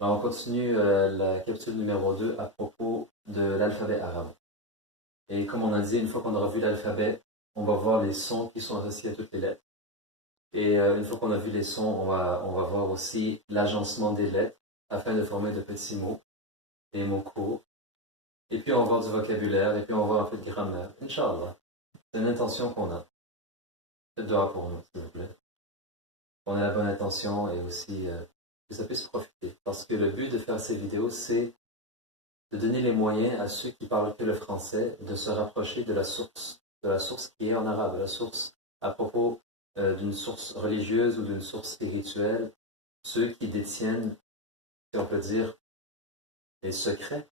Alors, on continue la capsule numéro 2 à propos de l'alphabet arabe. Et comme on a dit, une fois qu'on aura vu l'alphabet, on va voir les sons qui sont associés à toutes les lettres. Et une fois qu'on a vu les sons, on va voir aussi l'agencement des lettres afin de former de petits mots, des mots courts. Et puis on va voir du vocabulaire, et puis on va voir un peu de grammaire. Inch'Allah. C'est une intention qu'on a. Faites dehors pour nous, s'il vous plaît. On a la bonne intention et aussi que ça puisse profiter. Parce que le but de faire ces vidéos, c'est de donner les moyens à ceux qui parlent que le français de se rapprocher de la source qui est en arabe, de la source à propos d'une source religieuse ou d'une source spirituelle, ceux qui détiennent, si on peut dire, les secrets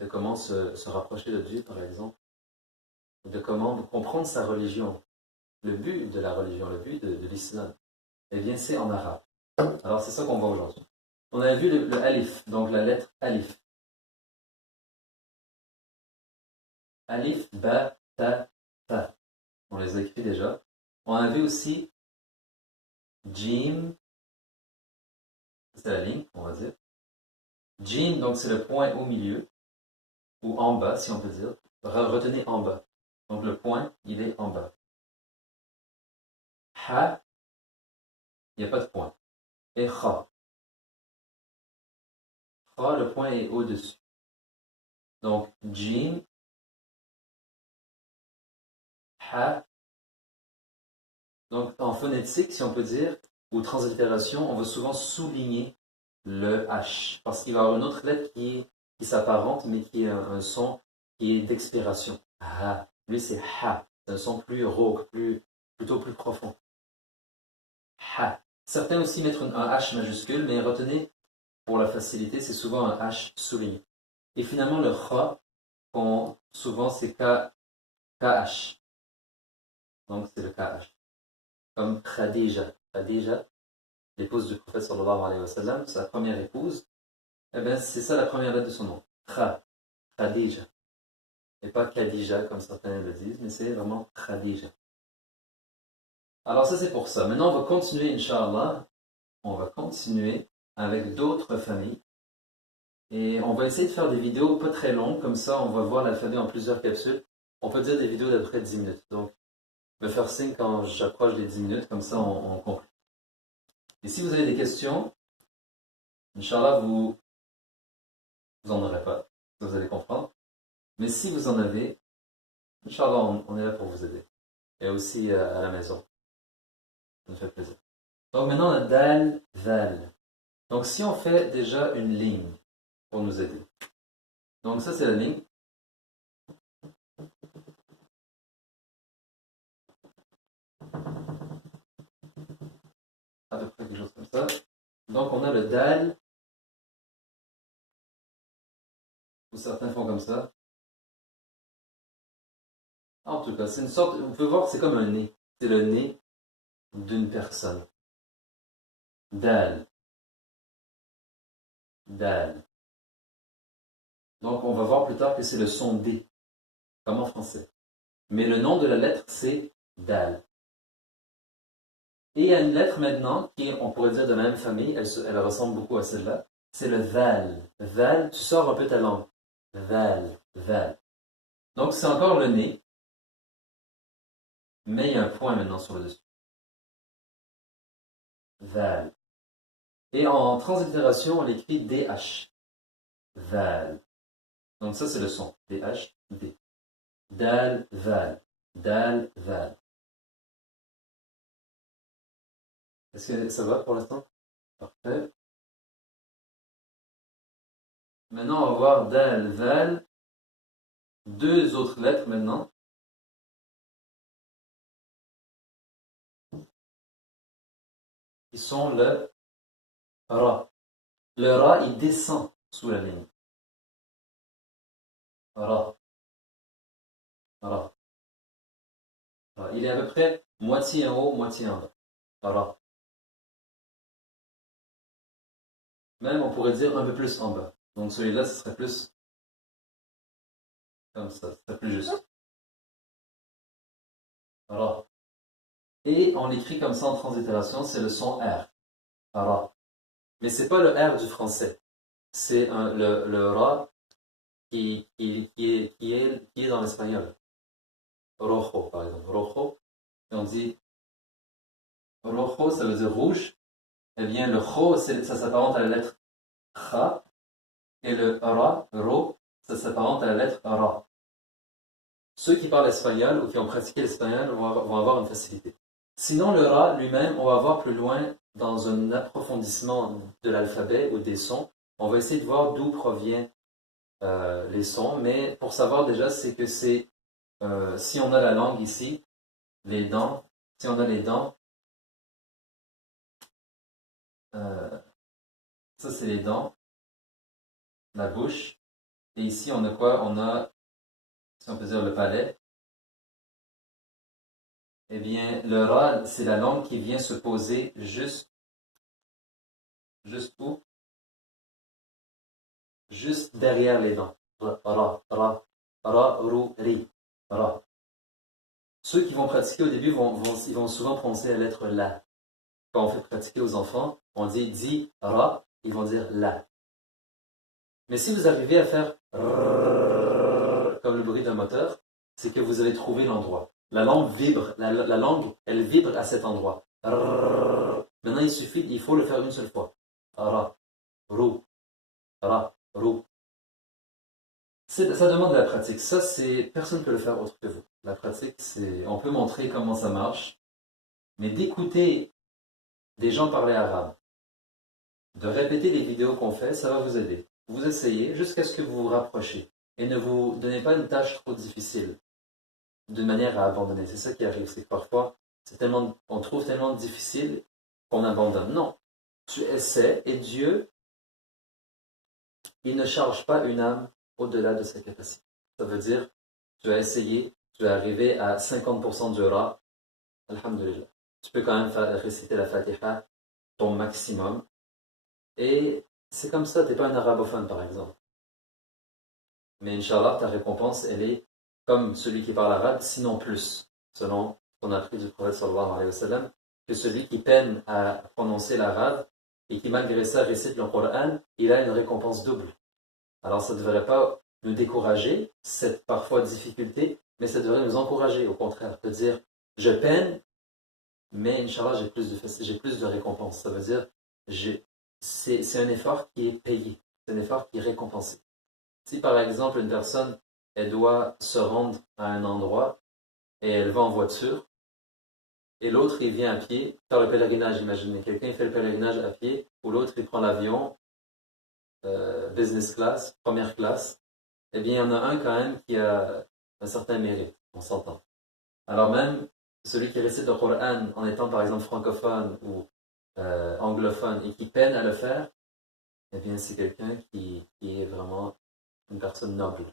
de comment se rapprocher de Dieu, par exemple, de comment comprendre sa religion, le but de la religion, le but de l'islam. Eh bien, c'est en arabe. Alors, c'est ça qu'on voit aujourd'hui. On a vu le alif, donc la lettre alif. Alif, ba, ta, ta. On les a écrits déjà. On a vu aussi Jim, c'est la ligne, on va dire. Jim, donc c'est le point au milieu, ou en bas, si on peut dire. Retenez en bas. Donc le point, il est en bas. Ha, il n'y a pas de point. Et kha. Kha, le point est au-dessus. Donc Jim, ha. Donc en phonétique, si on peut dire, ou translittération, on va souvent souligner le H, parce qu'il va y avoir une autre lettre qui s'apparente, mais qui est un son qui est d'expiration. Ha. Lui, c'est ha. C'est un son plus rauque, plutôt plus profond. Ha. Certains aussi mettent un H majuscule, mais retenez, pour la facilité, c'est souvent un H souligné. Et finalement, le kha, souvent c'est KH. Donc c'est le KH. Comme Khadija. Khadija, l'épouse du prophète sallallahu alayhi wa sallam, sa première épouse, eh bien c'est ça la première lettre de son nom. Khadija. Et pas Khadija comme certains le disent, mais c'est vraiment Khadija. Alors ça c'est pour ça. Maintenant on va continuer, Inch'Allah, on va continuer avec d'autres familles. Et on va essayer de faire des vidéos pas très longues, comme ça on va voir l'alphabet en plusieurs capsules. On peut dire des vidéos d'à peu près 10 minutes. Donc, me faire signe quand j'approche les 10 minutes, comme ça on conclut. Et si vous avez des questions, Inch'Allah, vous en aurez pas, ça vous allez comprendre. Mais si vous en avez, Inch'Allah, on est là pour vous aider. Et aussi à la maison. Ça me fait plaisir. Donc maintenant, on a dal, val. Donc si on fait déjà une ligne pour nous aider. Donc ça, c'est la ligne. À peu près quelque chose comme ça. Donc on a le dal. Ou certains font comme ça. En tout cas, c'est une sorte, vous pouvez voir, c'est comme un nez. C'est le nez d'une personne. Dal. Dal. Donc on va voir plus tard que c'est le son D, comme en français. Mais le nom de la lettre, c'est dal. Et il y a une lettre maintenant qui, on pourrait dire de la même famille, elle ressemble beaucoup à celle-là. C'est le val. Val, tu sors un peu ta langue. Val, val. Donc c'est encore le nez, mais il y a un point maintenant sur le dessus. Val. Et en translittération, on l'écrit DH. Val. Donc ça, c'est le son. DH, D. Dal, val. Dal, val. Est-ce que ça va pour l'instant? Parfait. Maintenant, on va voir dal, val. Deux autres lettres maintenant. Qui sont le ra. Le ra, il descend sous la ligne. Ra. Ra. Ra. Il est à peu près moitié en haut, moitié en bas. Ra. Même, on pourrait dire un peu plus en bas. Donc celui-là, ce serait plus comme ça. Ce serait plus juste. Ra. Et on l'écrit comme ça en translittération, c'est le son R. Ra. Mais c'est pas le R du français. C'est le Ra qui est dans l'espagnol. Rojo, par exemple. Rojo, et on dit rojo, ça veut dire rouge. Eh bien, le Cho, ça s'apparente à la lettre Kha, et le Ra, Ro, ça s'apparente à la lettre Ra. Ceux qui parlent espagnol ou qui ont pratiqué l'espagnol vont avoir une facilité. Sinon, le Ra lui-même, on va voir plus loin dans un approfondissement de l'alphabet ou des sons. On va essayer de voir d'où proviennent les sons, mais pour savoir déjà, c'est que si on a la langue ici, les dents, si on a les dents, euh, ça c'est les dents, la bouche, et ici on a quoi? On a, si on peut dire, le palais. Eh bien, le Ra, c'est la langue qui vient se poser juste où? Juste derrière les dents. Rou, ri, ra. Ceux qui vont pratiquer au début ils vont souvent prononcer la lettre la. Quand on fait pratiquer aux enfants, on dit di ra, ils vont dire la. Mais si vous arrivez à faire comme le bruit d'un moteur, c'est que vous avez trouvé l'endroit. La langue vibre, la langue, elle vibre à cet endroit. Maintenant, il faut le faire une seule fois. Ra, rou, ra, rou. Ça demande de la pratique. Ça, personne ne peut le faire autre que vous. La pratique, on peut montrer comment ça marche, mais d'écouter des gens parler arabe, de répéter les vidéos qu'on fait, ça va vous aider. Vous essayez jusqu'à ce que vous vous rapprochiez. Et ne vous donnez pas une tâche trop difficile, de manière à abandonner. C'est ça qui arrive, c'est que parfois, on trouve tellement difficile qu'on abandonne. Non, tu essaies et Dieu, il ne charge pas une âme au-delà de sa capacité. Ça veut dire, tu as essayé, tu es arrivé à 50% du Ra, alhamdulillah. Tu peux quand même réciter la Fatiha, ton maximum. Et c'est comme ça, tu n'es pas un arabophone par exemple. Mais Inch'Allah, ta récompense, elle est comme celui qui parle arabe, sinon plus, selon ce qu'on a appris du prophète sallallahu alayhi wa sallam, que celui qui peine à prononcer l'arabe et qui malgré ça récite le Coran, il a une récompense double. Alors ça ne devrait pas nous décourager, cette parfois difficulté, mais ça devrait nous encourager, au contraire, de dire, je peine, mais Inch'Allah, j'ai plus de récompense. Ça veut dire, c'est un effort qui est payé, c'est un effort qui est récompensé. Si par exemple une personne, elle doit se rendre à un endroit et elle va en voiture, et l'autre il vient à pied faire le pèlerinage, imaginez, quelqu'un il fait le pèlerinage à pied, ou l'autre il prend l'avion, business class, première classe, eh bien il y en a un quand même qui a un certain mérite, on s'entend. Alors même celui qui récite le Coran en étant par exemple francophone ou anglophone et qui peine à le faire, eh bien c'est quelqu'un qui est vraiment une personne noble.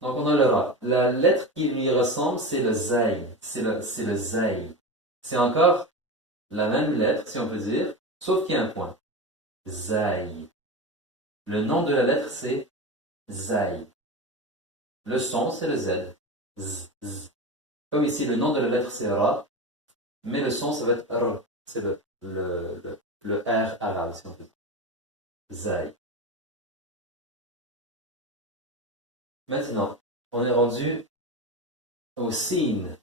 Donc on a le Ra. La lettre qui lui ressemble, c'est le Zay. C'est le Zay. C'est encore la même lettre, si on peut dire, sauf qu'il y a un point. Zay. Le nom de la lettre, c'est Zay. Le son, c'est le Z. Z, Z. Comme ici, le nom de la lettre, c'est Ra, mais le son, ça va être R. C'est le R arabe, si on peut dire. Zay. Maintenant, on est rendu au Sin.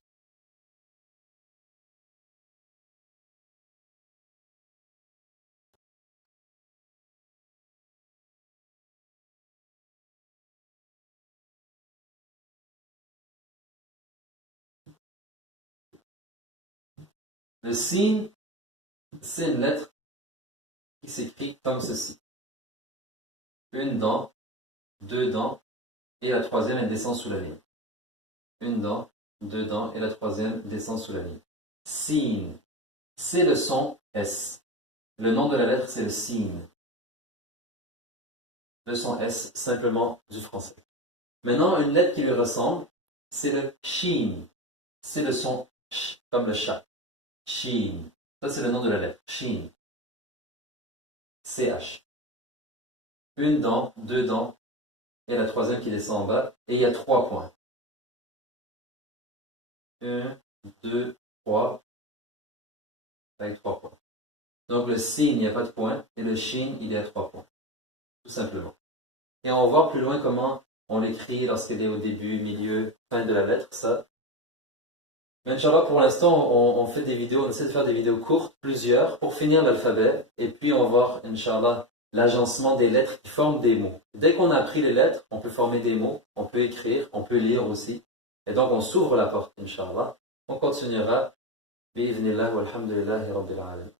Le Sin, c'est une lettre qui s'écrit comme ceci. Une dent, deux dents, et la troisième, elle descend sous la ligne. Une dent, deux dents, et la troisième descend sous la ligne. Sin. C'est le son S. Le nom de la lettre, c'est le sin. Le son S, simplement du français. Maintenant, une lettre qui lui ressemble, c'est le shin. C'est le son sh, comme le chat. Shin. Ça, c'est le nom de la lettre. Shin. CH. Une dent, deux dents, et la troisième qui descend en bas. Et il y a 3 points. 1, 2, 3. Avec 3 points. Donc le sin, il n'y a pas de point, et le shin, il y a 3 points. Tout simplement. Et on va voir plus loin comment on l'écrit lorsqu'il est au début, milieu, fin de la lettre, ça. Mais Inch'Allah, pour l'instant, on fait des vidéos, on essaie de faire des vidéos courtes, plusieurs, pour finir l'alphabet. Et puis on va voir, Inch'Allah, l'agencement des lettres qui forment des mots. Dès qu'on a appris les lettres, on peut former des mots, on peut écrire, on peut lire aussi. Et donc on s'ouvre la porte, Inch'Allah. On continuera. Bi'idhnillah walhamdulillahi rabbil alamin.